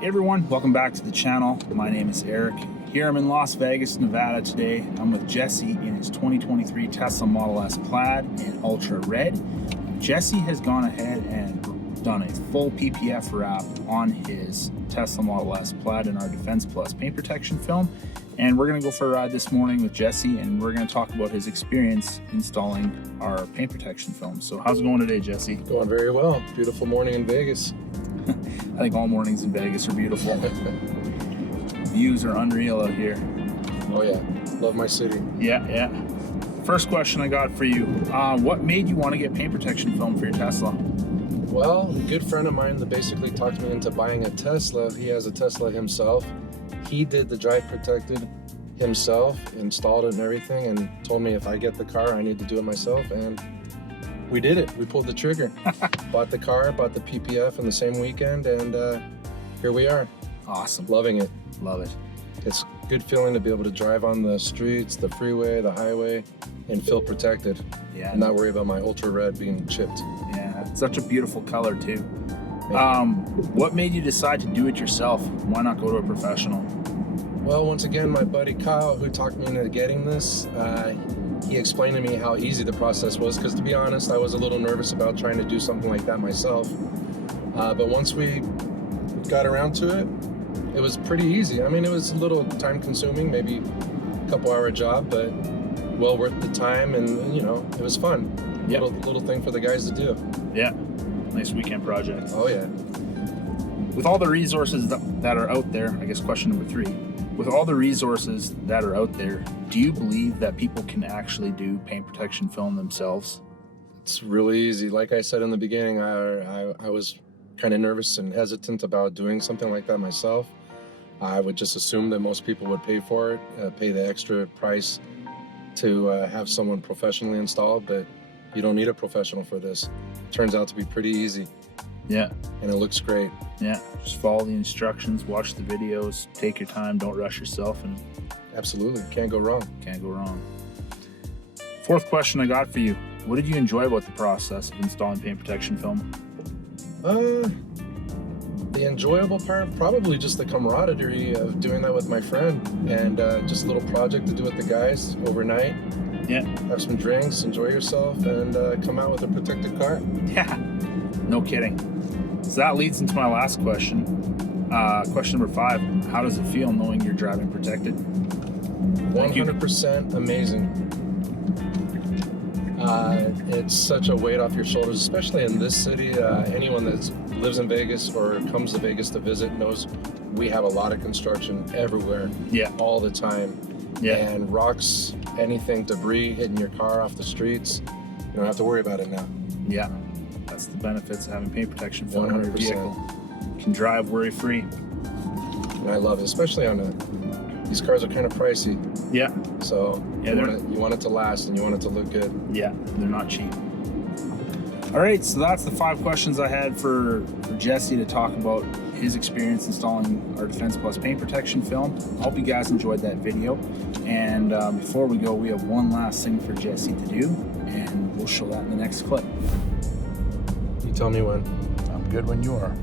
Hey everyone, welcome back to the channel. My name is Eric. Here I'm in Las Vegas, Nevada today. I'm with Jesse in his 2023 Tesla Model S Plaid in Ultra Red. Jesse has gone ahead and done a full PPF wrap on his Tesla Model S Plaid in our Defense Plus paint protection film. And we're gonna go for a ride this morning with Jesse, and we're gonna talk about his experience installing our paint protection film. So how's it going today, Jesse? Going very well. Beautiful morning in Vegas. I think all mornings in Vegas are beautiful. Views are unreal out here. Oh yeah, love my city. Yeah. First question I got for you. What made you want to get paint protection film for your Tesla? Well, a good friend of mine that basically talked me into buying a Tesla. He has a Tesla himself. He did the drive protected himself, installed it and everything, and told me if I get the car, I need to do it myself. And we did it. We pulled the trigger. Bought the car, bought the PPF in the same weekend, and here we are. Awesome. Loving it. Love it. It's a good feeling to be able to drive on the streets, the freeway, the highway, and feel protected. Yeah. And not worry about my Ultra Red being chipped. Yeah, it's such a beautiful color too. What made you decide to do it yourself? Why not go to a professional? Well, once again, my buddy Kyle, who talked me into getting this, he explained to me how easy the process was, because to be honest, I was a little nervous about trying to do something like that myself. But once we got around to it, it was pretty easy. I mean, it was a little time consuming, maybe a couple hour job, but well worth the time, and you know, it was fun. Yep. Little thing for the guys to do. Yeah, nice weekend project. Oh yeah. With all the resources that are out there, I guess question number 3, with all the resources that are out there, do you believe that people can actually do paint protection film themselves? It's really easy. Like I said in the beginning, I was kind of nervous and hesitant about doing something like that myself. I would just assume that most people would pay for it, pay the extra price to have someone professionally install it, but you don't need a professional for this. It turns out to be pretty easy. Yeah. And it looks great. Yeah, just follow the instructions, watch the videos, take your time, don't rush yourself, and absolutely, can't go wrong. Can't go wrong. Fourth question I got for you. What did you enjoy about the process of installing paint protection film? The enjoyable part, probably just the camaraderie of doing that with my friend, and just a little project to do with the guys overnight. Yeah. Have some drinks, enjoy yourself, and come out with a protected car. Yeah, no kidding. So that leads into my last question. Question number 5, how does it feel knowing you're driving protected? 100% amazing. It's such a weight off your shoulders, especially in this city. Anyone that lives in Vegas or comes to Vegas to visit knows we have a lot of construction everywhere. Yeah. All the time. Yeah. And rocks, anything, debris hitting your car off the streets, you don't have to worry about it now. Yeah, that's the benefits of having paint protection film on your 100%. vehicle. You can drive worry-free. And I love it, especially on these cars are kind of pricey. Yeah. So yeah, you want it to last and you want it to look good. Yeah, they're not cheap. All right, so that's the 5 questions I had for Jesse to talk about his experience installing our Defense Plus paint protection film. I hope you guys enjoyed that video. And before we go, we have one last thing for Jesse to do, and we'll show that in the next clip. You tell me when. I'm good when you are.